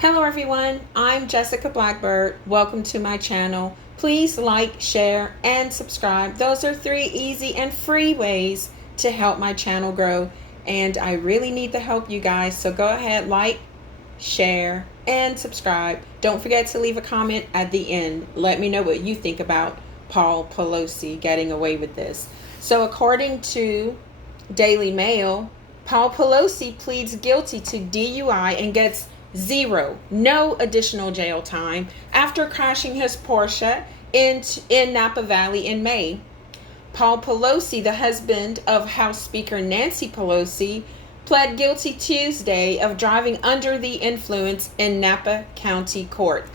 Hello everyone, I'm Jessica Blackbird. Welcome to my channel. Please like, share, and subscribe. Those are 3 easy and free ways to help my channel grow. And I really need the help, you guys. So go ahead, like, share, and subscribe. Don't forget to leave a comment at the end. Let me know what you think about Paul Pelosi getting away with this. So according to Daily Mail, Paul Pelosi pleads guilty to DUI and gets no additional jail time after crashing his Porsche in Napa Valley in May. Paul Pelosi, the husband of House Speaker Nancy Pelosi, pled guilty Tuesday of driving under the influence in Napa County Court.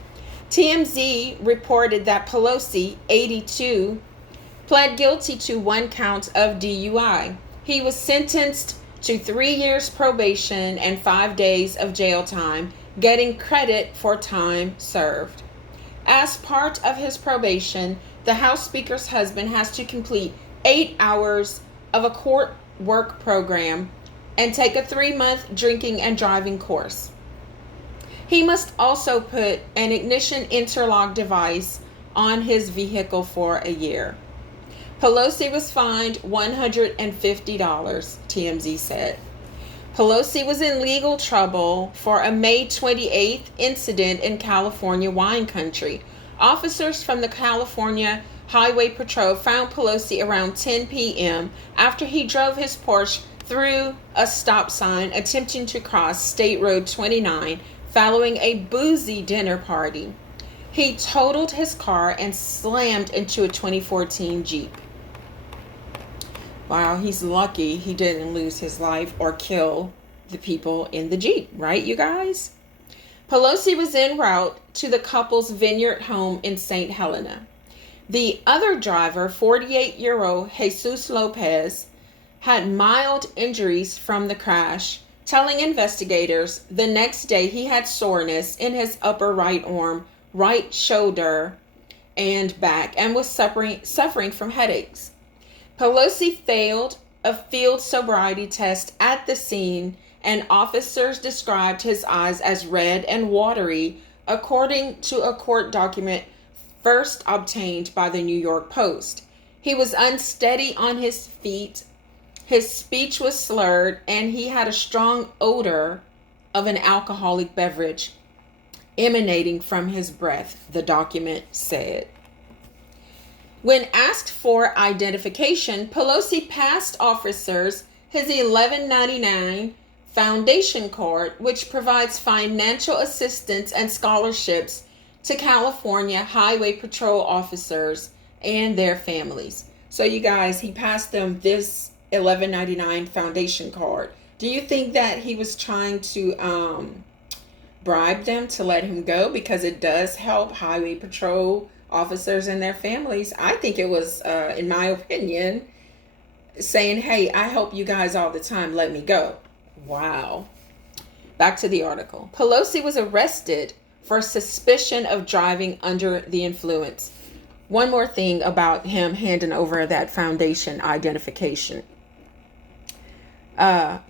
TMZ reported that Pelosi, 82, pled guilty to 1 count of DUI. He was sentenced to 3 years probation and 5 days of jail time, getting credit for time served. As part of his probation, the House Speaker's husband has to complete 8 hours of a court work program and take a 3-month drinking and driving course. He must also put an ignition interlock device on his vehicle for a year. Pelosi was fined $150, TMZ said. Pelosi was in legal trouble for a May 28th incident in California wine country. Officers from the California Highway Patrol found Pelosi around 10 p.m. after he drove his Porsche through a stop sign attempting to cross State Road 29 following a boozy dinner party. He totaled his car and slammed into a 2014 Jeep. Wow, he's lucky he didn't lose his life or kill the people in the Jeep, right, you guys? Pelosi was en route to the couple's vineyard home in St. Helena. The other driver, 48-year-old Jesus Lopez, had mild injuries from the crash, telling investigators the next day he had soreness in his upper right arm, right shoulder, and back, and was suffering from headaches. Pelosi failed a field sobriety test at the scene, and officers described his eyes as red and watery, according to a court document first obtained by the New York Post. He was unsteady on his feet, his speech was slurred, and he had a strong odor of an alcoholic beverage emanating from his breath, the document said. When asked for identification, Pelosi passed officers his $11.99 foundation card, which provides financial assistance and scholarships to California Highway Patrol officers and their families. So you guys, he passed them this $11.99 foundation card. Do you think that he was trying to bribe them to let him go? Because it does help Highway Patrol officers and their families. I think it was, in my opinion, saying, hey, I help you guys all the time, let me go. Wow. Back to the article. Pelosi was arrested for suspicion of driving under the influence. One more thing about him handing over that foundation identification.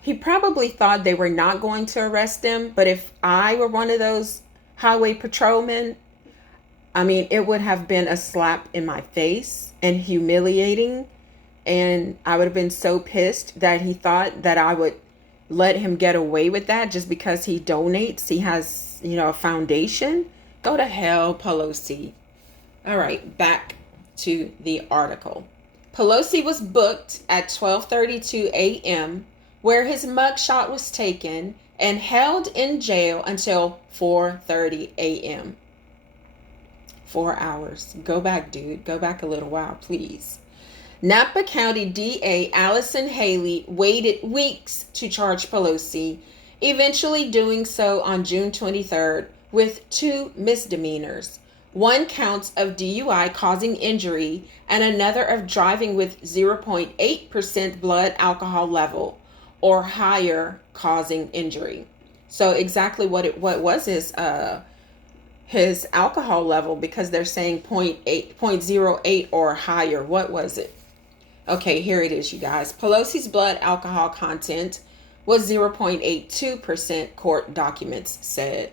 He probably thought they were not going to arrest him, but if I were one of those highway patrolmen, I mean, it would have been a slap in my face and humiliating. And I would have been so pissed that he thought that I would let him get away with that just because he donates. He has, a foundation. Go to hell, Pelosi. All right, back to the article. Pelosi was booked at 12:32 a.m. where his mugshot was taken and held in jail until 4:30 a.m. 4 hours. Go back, dude. Go back a little while, please. Napa County DA Allison Haley waited weeks to charge Pelosi, eventually doing so on June 23rd with 2 misdemeanors. 1 count of DUI causing injury and another of driving with 0.8% blood alcohol level or higher causing injury. So exactly what was his alcohol level, because they're saying 0.08 or higher. What was it? Okay, here it is, you guys. Pelosi's blood alcohol content was 0.82%, court documents said.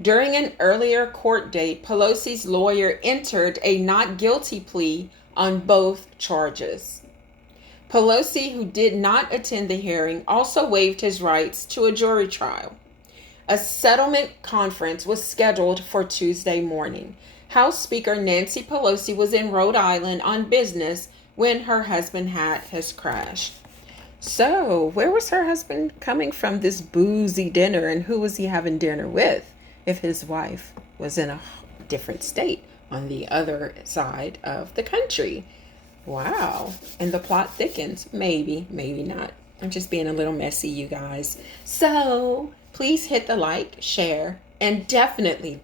During an earlier court date, Pelosi's lawyer entered a not guilty plea on both charges. Pelosi, who did not attend the hearing, also waived his rights to a jury trial. A settlement conference was scheduled for Tuesday morning. House Speaker Nancy Pelosi was in Rhode Island on business when her husband had his crash. So, where was her husband coming from this boozy dinner, and who was he having dinner with if his wife was in a different state on the other side of the country? Wow. And the plot thickens. Maybe, maybe not. I'm just being a little messy, you guys. So, please hit the like, share, and definitely,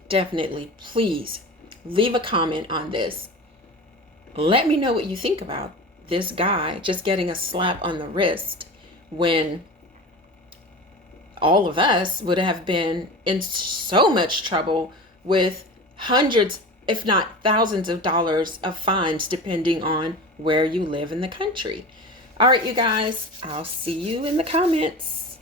please leave a comment on this. Let me know what you think about this guy just getting a slap on the wrist when all of us would have been in so much trouble with hundreds, if not thousands of dollars of fines, depending on where you live in the country. All right, you guys, I'll see you in the comments.